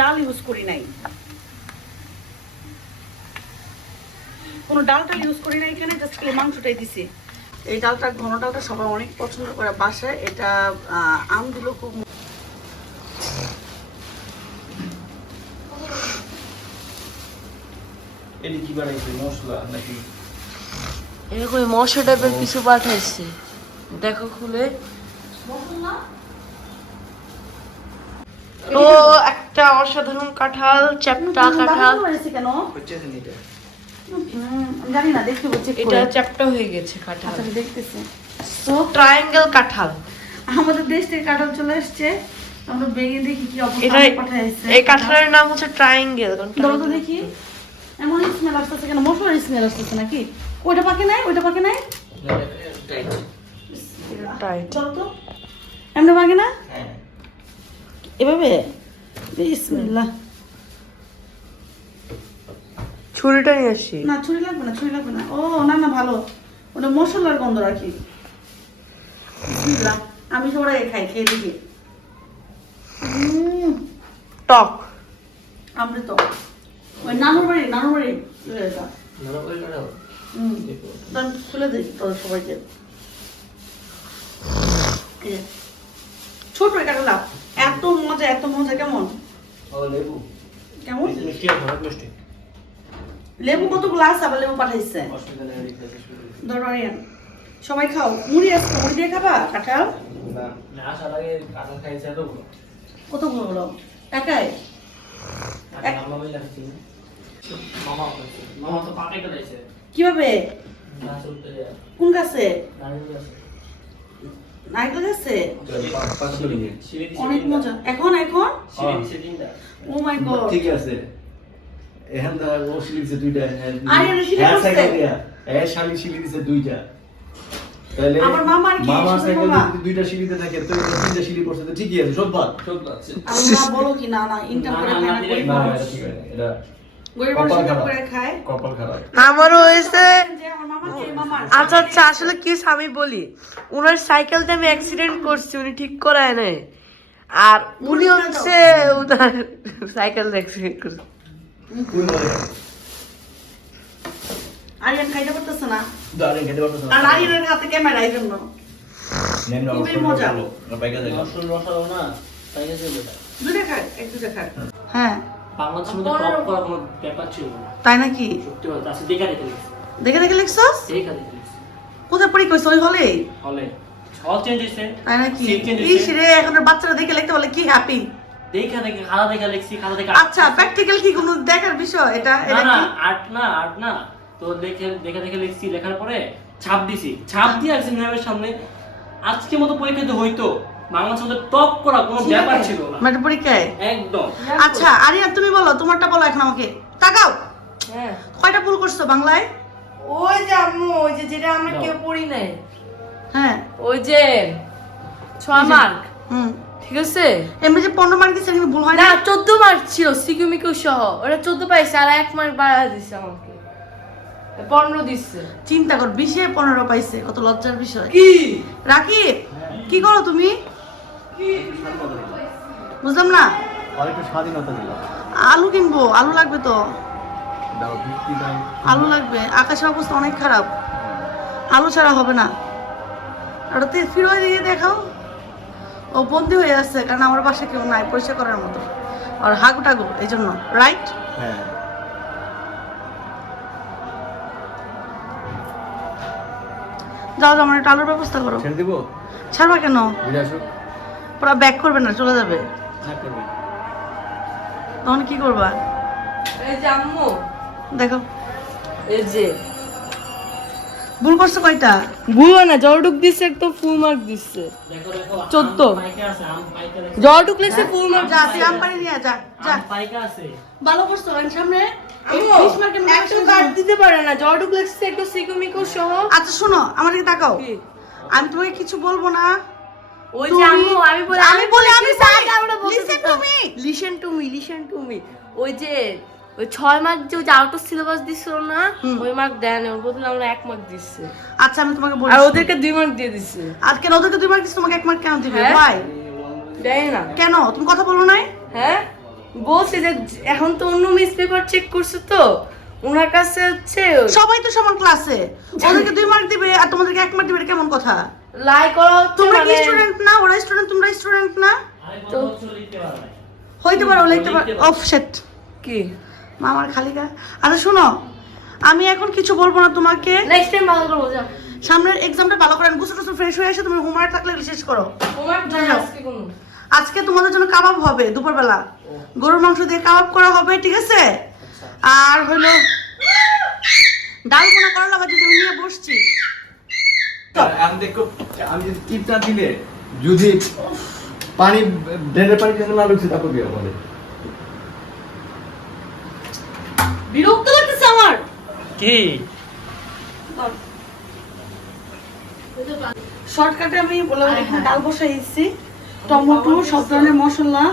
ডাল ইউজ করি নাই, কোনো ডালটা ইউজ করি নাই এখানে, জাস্ট খালি মাংসটাই দিছি। এই ডালটা, ঘন ডালটা সবাই অনেক পছন্দ করে বাসায়। এটা আম দিল খুব। এরকম মশলা টাইপের কিছু পাঠাইছে, দেখো খুলে। ও একটা অসাধারণ কাঁঠাল, চ্যাপ্টা কাঁঠাল। কেন জানি না, দেখতে বলছি এটা চ্যাপ্টা হয়ে গেছে কাঁঠাল। আচ্ছা দেখতেছি। তো ট্রায়াঙ্গেল কাঁঠাল, আমাদের দেশ থেকে কাঁঠাল চলে আসছে, আমরা ভেঙে দেখি কি অবস্থা পাঠাইছে। এই কাঁঠালের নাম হচ্ছে ট্রায়াঙ্গেল। ধরো তো দেখি, এমন স্মেল আসতেছে কেন? মশলার স্মেল আসতেছে নাকি? ওইটা পাকে নাই, ওইটা পাকে নাই, চলো তো এমনি পাকে না এভাবে। বিসমিল্লাহ। ছুরিটা নিয়ে আসি। না ছুরি লাগবে না, ছুরি লাগবে না। ও না না, ভালো, ওটা মশলার গন্ধ রাখি। বিসমিল্লাহ। আমি সবার আগে খাই, খেয়ে দেখি। টক আমরা তো ওই নানুর বাড়ি খুলে দিই তোদের সবাইকে। ছোট এটা লাভ, এত মজা, এত মজা। কেমন কেমন লেবু কতগুলো আছে, আবার লেবু পাঠাইছে। ধরো সবাই খাও। মুড়ি আছে, মুড়ি দিয়ে খাবা কাঁঠাল? কতগুলো হলো একাই? কিভাবে? কোন গাছে? নারকেল গাছে? অনেক মজা। এখন ও মাই গড, ঠিক আছে। এখন তো ও শিলি দিছে দুইটা, শালি শিলি দিছে দুইটা। তাহলে আমার মামার কি মামা সাথে সাইকেল বাবা? যদি দুইটা শিলিতে থাকে তো তিনটা শিলি পড়ছে তো ঠিকই আছে, সব আছে। আল্লাহ বলো কি না, না ইনকাম করে খায় না, গরিব না মানুষ। এটা ঠিক আছে, এটা গরিব মানুষ ইনকাম করে খায়। কপাল খারাপ। আমারও হয়েছে। যে আমার মামা, কে মামার? আচ্ছা আচ্ছা, আসলে কি হয়েছে আমি বলি। উনার সাইকেলটা আমি অ্যাক্সিডেন্ট করছি, উনি ঠিক করায় নাই। আর উনি হচ্ছে উনার সাইকেল অ্যাক্সিডেন্ট করছে। কোন বলে আরিয়ান খাইতে পারতেছে না, দাঁড়িয়ে খেতে পারতেছ না। আর আরিয়ানের হাতে ক্যামেরা, এই জন্য নেন না, খুবই মজা। না বাইকা যায় না তাই গেছে বেটা। দুটো খায়, এক দুটো খায়। হ্যাঁ বাংলাদেশের মধ্যে টপ করা কোনো ব্যাপার ছিল না, তাই নাকি? সত্যি কথা। আছে দেখা দেখে লিখছি, দেখে দেখে লিখছস? দেখা দেখে লিখছি। কোথায় পড়ি কইছ? ওই হলে? হলে হল চেঞ্জ হয়েছে, তাই নাকি? সিট চেঞ্জ ইস হয়েছে। রে, এখন বাচ্চারা দেখে লিখতে বলে কি হ্যাপি। দেখা দেখে খাতা দেখা লিখছি, খাতা দেখে আচ্ছা, প্র্যাকটিক্যাল কি কোনো দেখার বিষয় এটা? না এটা না কি? আর্ট না তো দেখে দেখে লিখছি। লেখার পরে ছাপ দিছি, ছাপ দিয়ে আসছি ম্যামের সামনে। আজকে মতো পরীক্ষাতে হইতো বাংলাদেশের মধ্যে টপ করা কোনো ব্যাপার ছিল না, ম্যাট্রিক পরীক্ষায়? একদম। আচ্ছা আরিয়ান তুমি বলো, তোমারটা বলো এখন আমাকে। তাকাও, হ্যাঁ, কয়টা ভুল করছো বাংলায়? ওই যে আম্মু, ওই যে যেটা আমরা কেউ পড়ি নাই, হ্যাঁ, ওই যে 6 মার্ক, হুম। ঠিক আছে? এমনি যে 15 মার্ক দিচ্ছে, কিন্তু ভুল হয় না, না। 14 মার্ক ছিল সিকিউমিকিউ সহ। ওটা 14 পাইছে, আর 1 মার্ক বাড়া দিছে আমাকে, 15 দিচ্ছে। চিন্তা কর, 20-এ 15 পাইছে, কত লজ্জার বিষয়। কি রাকিব, কি করো তুমি? বুঝলাম না। আর একটু স্বাধীনতা দিলাম। আলু কিনবো, আলু লাগবে তো, দাও বৃষ্টি দাও। আলু লাগবে। আকাশের অবস্থা অনেক খারাপ, আলু ছাড়া হবে না। ওটাতে ফিরোয় দিয়ে দেখাও। ও বন্দি হয়ে আছে, কারণ আমার বাসায় কেউ নাই পরিষ্কার করার মতো, আর হাগু টাগু, এই জন্য। রাইট? হ্যাঁ যাও যাও, আমার একটা আলুর ব্যবস্থা করো। ছেড়ে দিব। ছাড়বা কেন? ঘুরে আসুক। পুরা ব্যাক করবে না, চলে যাবে। না করবি। তখন কি করবা? এই যে আম্মু, দেখো এই যে ভুল করছো কয়টা? ভুল না, জড়ডুক দিছে, একদম ফুল মার্ক দিছে। দেখো দেখো 14 পাইকা আছে, আম পাইকা আছে, জড়ডুক লেছে ফুল মার্ক। যা, তুই আম পানি নিয়ে যা, যা। আম পাইকা আছে। ভালো করছো, কারণ সামনে এই আম্মু, fish market এ একটা কাট দিতে পারে না, জড়ডুক লেছে একটু সিকিউমিকিউ সহ। আচ্ছা শোনো, আমার দিকে তাকাও। কি? আমি তোমাকে কিছু বলবো না। ওই যে তুমি- আম্মু, আমি বলি আমি লিসেন টু মি। ওই যে ওই 6 মার্ক যে আউট অফ সিলেবাস দিছিল না, ওই মার্ক দেন, ওর বদলে আমরা 1 মার্ক দিছে। আচ্ছা আমি তোমাকে বলি, আর ওদেরকে 2 মার্ক দিয়ে দিছে। আর কেন ওদেরকে 2 মার্ক দিচ্ছে, তোমাকে 1 মার্ক কেন দিবে? হ্যাঁ? ভাই দেয় না। কেন তুমি কথা বলো নাই? হ্যাঁ, বলছি যে এখন তো অন্য মিস পেপার চেক করছে তো ওনার কাছে হচ্ছে সবাই তো সমান ক্লাসে, ওদেরকে 2 মার্ক দিবে আর তোমাদেরকে 1 মার্ক দিবে, এটা কেমন কথা? লাই করা হচ্ছে তোমরা কি মানে স্টুডেন্ট না? ওরা স্টুডেন্ট, তোমরা স্টুডেন্ট না? তো লিখতে পারো না। হইতে পারো, লিখতে পারো। অফ সেট কি মামার খালি গা। আচ্ছা শোনো, আমি এখন কিছু বলবো না তোমাকে। নেক্সট টাইম ভালো করে বোঝাও। সামনের এক্সামটা ভালো করে গোসল টোসল ফ্রেশ হয়ে এসে তুমি হোমওয়ার্ক থাকলে শেষ করো। তোমার যাও। আজকে কোনো আজকে তোমাদের জন্য কাবাব হবে দুপুরবেলা, গরুর মাংস দিয়ে কাবাব করা হবে, ঠিক আছে? আর হলো ডাল বোনা করলা ভাজি আমি নিয়ে বসছি। আমি দেখো, আমি যদি টিপটা দিলে যদি পানি ড্রেনের পানি যেন না ঢুকছে তারপর বিয়ে বলে। বিরক্ত লাগতেছে আমার। কি শর্টকাটে আমি বললাম এখানে ডাল বসাইছি, টমেটো, সব ধরনের মশলা,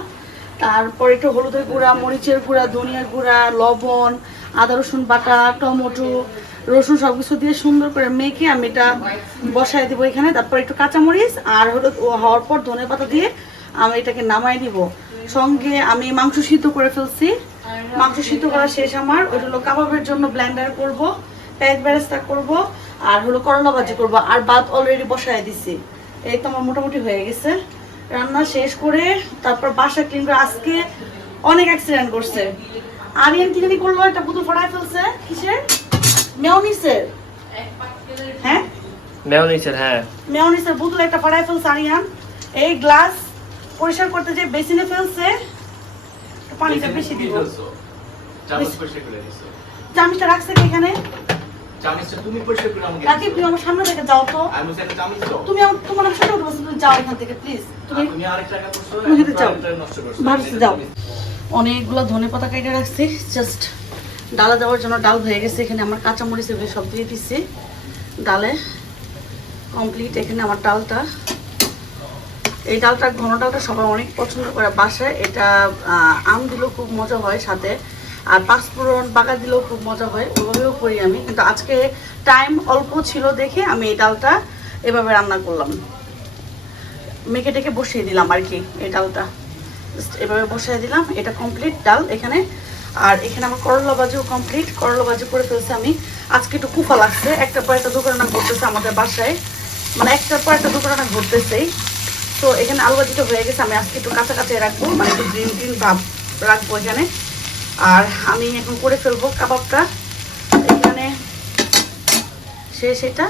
তারপর একটু হলুদের গুঁড়া, মরিচের গুঁড়া, ধনিয়ার গুঁড়া, লবণ, আদা রসুন বাটা, টমেটো, রসুন সবকিছু দিয়ে সুন্দর করে মেখে আমি এটা বসাই দিব এখানে। তারপর একটু কাঁচামরিচ আর হলুদ হওয়ার পর ধনেপাতা দিয়ে আমি এটাকে নামাই দিব। সঙ্গে আমি মাংস সিদ্ধ করে ফেলছি, মাংস সিদ্ধ করা শেষ আমার। ওই হলো কাবাবের জন্য ব্লেন্ডার করব, পেঁয়াজ বেরেস্তা করব, আর হলো করলা ভাজি করব, আর ভাত অলরেডি বসায় দিছি। এই তো আমার মোটামুটি হয়ে গেছে রান্না শেষ করে। তারপর বাসা ক্লিন করে, আজকে অনেক অ্যাক্সিডেন্ট করছে। আরিয়ান কি জানি করলো, একটা বোতল ফাটায় ফেলছে, কিসের? মেয়োনিজের। হ্যাঁ মেয়োনিজের, হ্যাঁ মেয়োনিজের বোতল একটা ফাটায় ফেলছে আরিয়ান। এই গ্লাস পরিষ্কার করতে যে বেসিনে ফেলছে, পানিটা বেশি দিব। চামচ পরিষ্কার করে দিছো। চামচটা রাখছে কি এখানে? চামচটা তুমি পরিষ্কার করে আমাকে রাকিব, তুমি আমার সামনে থেকে যাও তো। আমি বলছি একটা চামচ দাও। তুমি তোমার সাথে উঠে বসে, তুমি যাও এখান থেকে প্লিজ। তুমি তুমি আরেক টাকা করছো, তুমি হেঁটে যাও, এটা নষ্ট করছো। ভাবছি যাও। অনেকগুলো ধনেপাতা কেটে রাখছি জাস্ট ডালে দেওয়ার জন্য। ডাল হয়ে গেছে, এখানে আমার কাঁচামরিচ এগুলো সব দিয়ে দিচ্ছি ডালে। কমপ্লিট এখানে আমার ডালটা। এই ডালটা, ঘন ডালটা সবাই অনেক পছন্দ করে বাসায়। এটা আম দিলেও খুব মজা হয় সাথে, আর পাঁচফোড়ন বাগা দিলেও খুব মজা হয়, ওইভাবেও করি আমি। কিন্তু আজকে টাইম অল্প ছিল দেখে আমি এই ডালটা এভাবে রান্না করলাম, মেখে টেকে বসিয়ে দিলাম আর কি। এই ডালটা এভাবে বসিয়ে দিলাম, এটা কমপ্লিট ডাল এখানে। আর এখানে আমার করলা ভাজিও কমপ্লিট, করলা ভাজি করে ফেলছি আমি। আজকে একটু কুফা লাগছে, একটা পর একটা দুপুরানা ঘুরতেছে আমাদের বাসায়, মানে একটার পর একটা দুপুরানা ঘুরতেছেই। তো এখানে আলু ভাজিটা হয়ে গেছে, আমি আজকে একটু কাঁচা কাঁচা রাখবো, মানে একটু গ্রিন গ্রিন ভাব রাখবো এখানে। আর আমি এখন করে ফেলবো কাবাবটা এখানে শেষ এটা।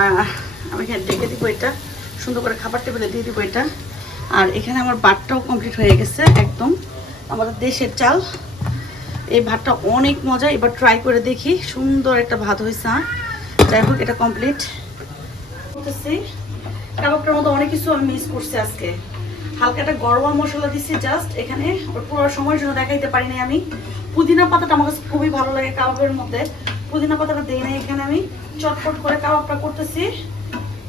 আর আমি এখানে ডেকে দিব এটা, সুন্দর করে খাবার টেবিলে দিয়ে দিব এটা। আর এখানে আমার ভাতটাও কমপ্লিট হয়ে গেছে একদম, আমাদের দেশের চাল। এই ভাতটা অনেক মজা, এবার ট্রাই করে দেখি। সুন্দর একটা ভাত হয়েছে। যাই হোক, এটা কমপ্লিট করতেছি। কাবাবটার মধ্যে অনেক কিছু আমি মিস করছি আজকে। হালকা একটা গরম মশলা দিচ্ছি জাস্ট এখানে, পুরো সময়ের জন্য দেখাইতে পারি নাই আমি। পুদিনা পাতাটা আমার কাছে খুবই ভালো লাগে কাবাবের মধ্যে, পুদিনা পাতাটা দিই না এখানে। আমি চটপট করে কাবাবটা করতেছি,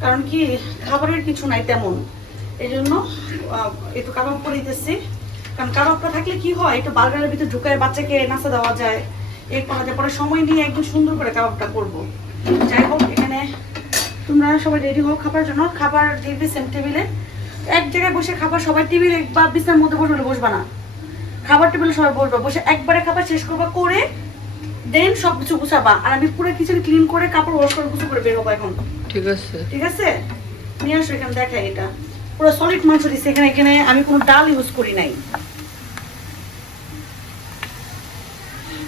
কারণ কি খাবারের কিছু নাই তেমন, এই জন্য একটু কাবাব করে দিতেছি। কারণ কাবাবটা থাকলে কি হয়, একটু বার্গারের ভিতরে ঢুকায় বাচ্চাকে নাস্তা দেওয়া যায়, এই করা যায়। পরে সময় নিয়ে একদম সুন্দর করে কাবাবটা করবো। যাই হোক, এখানে তোমরা সবাই রেডি হও খাবার জন্য। খাবার দিয়ে সেম টেবিলে, এক জায়গায় বসে খাবার, সবাই টেবিলে বা বিছানার মধ্যে বসে বসবা না, খাবার টেবিলে সবাই বসবা, বসে একবারে খাবার শেষ করবা, করে দেন সবকিছু গুছাবা। আর আমি পুরো কিচেন ক্লিন করে কাপড় ওয়াশ করে গুছো করে বের হবো এখন। ঠিক আছে, ঠিক আছে, নিয়ে আসো এখানে। দেখাই, এটা পুরো সলিড মাংস দিচ্ছি এখানে। এখানে আমি কোনো ডাল ইউজ করি নাই,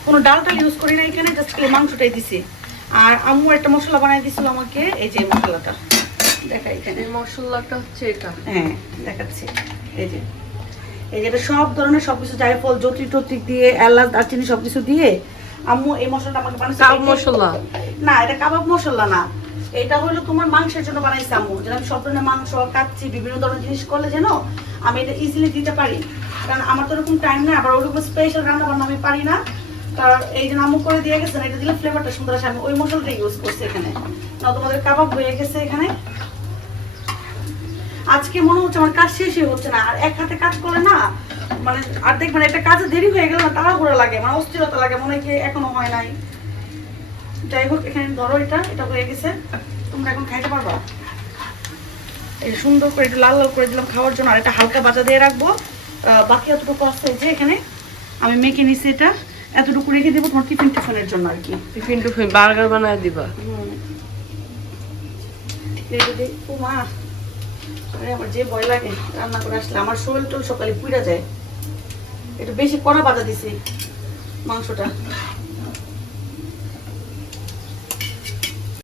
কোনো ডালটা ইউজ করি নাই এখানে, জাস্ট খালি মাংসটাই দিছি। আর আম্মু একটা মশলা বানাই দিছিল আমাকে, এই যে মশলাটা দেখাই এখানে। এই মশলাটা হচ্ছে এটা, হ্যাঁ দেখাচ্ছি। এই যে এটা সব ধরনের সবকিছু, জায়ফল, জটি টটি দিয়ে, এলাচ, দারচিনি সবকিছু দিয়ে আম্মু এই মশলাটা আমাকে বানাইছে। কাবাব মশলা না, এটা কাবাব মশলা না, এটা হলো তোমার মাংসের জন্য বানাইছে আম্মু। যেন আমি সব ধরনের মাংস কাচ্ছি, বিভিন্ন ধরনের জিনিস করলে যেন আমি এটা ইজিলি দিতে পারি, কারণ আমার তো ওরকম টাইম না, আবার ওরকম স্পেশাল রান্না বান্না আমি পারি না। কারণ এই জন্য আম্মু করে দিয়ে গেছে, এটা দিলে ফ্লেভারটা সুন্দর আসে। আমি ওই মশলাটা ইউজ করছি এখানে। না, তোমাদের কাবাব হয়ে গেছে এখানে। আজকে মনে হচ্ছে আমার কাজ শেষই হচ্ছে না, আর এক হাতে কাজ করে না, মানে আর দেখবেন একটা কাজে দেরি হয়ে গেল না, তাড়াহুড়া লাগে, মানে অস্থিরতা লাগে, মনে হয় কি এখনো হয় নাই। যাই হোক, এখানে ধরো, এটা হয়ে গেছে, তোমরা এখন খাইতে পারবা। এই সুন্দর করে একটু লাল লাল করে দিলাম খাওয়ার জন্য। আর এটা হালকা বাজা দিয়ে রাখবো, বাকি এতটুকু আছে যে এখানে আমি মেখে নিছি, এটা এতটুকু রেখে দেবো তোমার টিফিন টিফিনের জন্য আর কি। টিফিন টুফিন বার্গার বানায় দিবা। রেখে দিই। ও মা, আরে আমার যে ভয় লাগে রান্না করে আসলে, আমার শরীর টল সকালে পুড়ে যায়, একটু বেশি কড়া বাজা দিছি মাংসটা।